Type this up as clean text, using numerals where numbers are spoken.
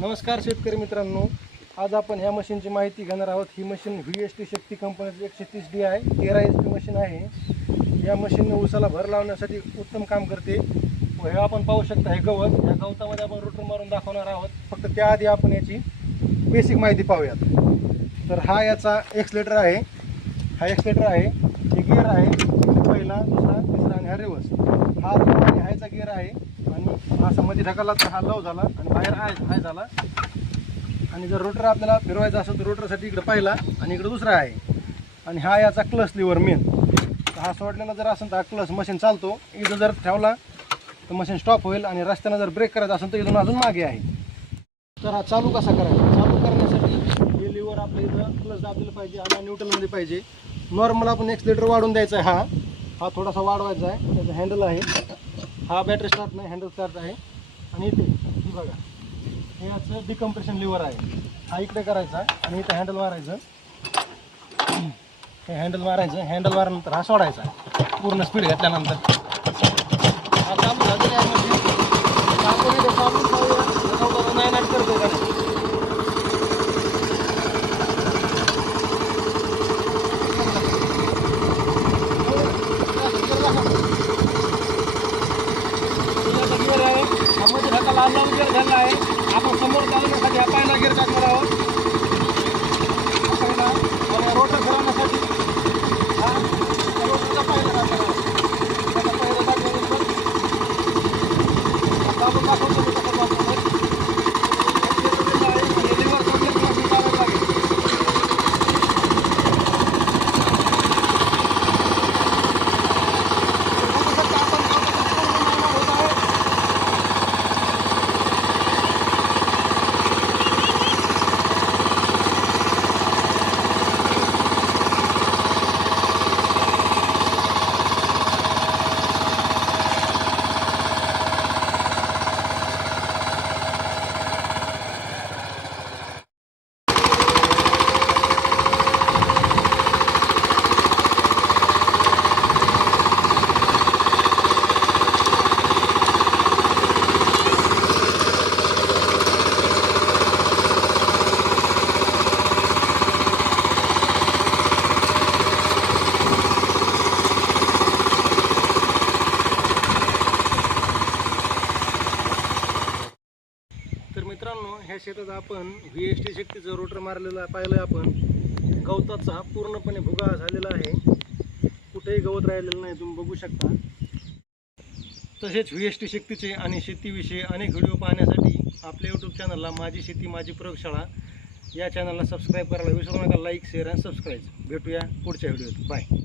नमस्कार शेतकरी मित्रांनो, आज आपण ह्या मशीनची माहिती घेणार आहोत। ही मशीन VST शक्ती कंपनीची 130D आहे, 13 HP मशीन आहे। या मशीनने ऊसाला भर लावण्यासाठी उत्तम काम करते। व हे आपण पाहू शकता, हे गवत, या गवतामध्ये आपण रोटर मारून दाखवणार आहोत। फक्त त्याआधी आपण याची बेसिक माहिती पाहूयात। तर हा याचा एक्सलेटर आहे, हा एक्सलेटर आहे, हे गिअर आहे, पहिला, दुसरा, तिसरा आणि हा रिवर्स। हा लो आणि हायचा गिअर आहे आणि असा मध्ये ढकलला तर हा लो झाला आणि बाहेर हाय झाला। आणि जर रोटर आपल्याला फिरवायचा असेल तर रोटरसाठी इकडे पहिला आणि इकडे दुसरा आहे। आणि हा याचा क्लच लिव्हर मेन, हा सोडलेला जर असेल तर हा क्लच मशीन चालतो, इथं जर ठेवला तर मशीन स्टॉप होईल। आणि रस्त्यानं जर ब्रेक करायचा असेल तर इथून अजून मागे आहे। तर हा चालू कसा करायचा? चालू करण्यासाठी हे लिव्हर आपल्या इथं क्लच दाबलेलं पाहिजे आणि न्यूट्रलमध्ये पाहिजे। नॉर्मल आपण एक्सलेटर वाढून द्यायचा आहे, हा थोडासा वाढवायचा आहे। त्याचं हँडल आहे, हा बॅटरी स्टार्ट नाही, हँडल स्टार्ट आहे। आणि इथे ही बघा, हे याचं डिकम्प्रेशन लिव्हर आहे, हा इकडे करायचा आणि इथं हँडल मारायचं। हे हँडल मारायचं, हँडल मारल्यानंतर हा सोडायचा पूर्ण स्पीड घेतल्यानंतर। हा चालू झालेला आहे मशीन, आपण इथे चालू पाहूया नाही नाट करतो का नाही। मध्ये धक्का लांब गिअर झाला आहे, आपण समोर चालवण्यासाठी हा पहिला गिअर टाकणार आहोत। पहिला आणि रोटर फिरवण्यासाठी हा रोटरचा पहिला टाकणार आहोत। त्याचा पहिला टाकल्यानंतर दाबून दाखवतो मी कसं वापरतो। आणि लिव्हर सोडल्यानंतर मशीन चालवायला लागेल। तर मित्रांनो, ह्या शेतात आपण VST शक्तीचं रोटर मारलेलं पाहिलं आपण। गवताचा पूर्णपणे भुगा झालेला आहे, कुठेही गवत राहिलेलं नाही, तुम्ही बघू शकता। तसेच VST शक्तीचे आणि शेतीविषयी अनेक व्हिडिओ पाहण्यासाठी आपल्या YouTube चॅनलला माझी शेती माझी प्रयोगशाळा या चॅनलला सबस्क्राईब करायला विसरू नका। लाईक, शेअर आणि सबस्क्राईब। भेटूया पुढच्या व्हिडिओत, बाय।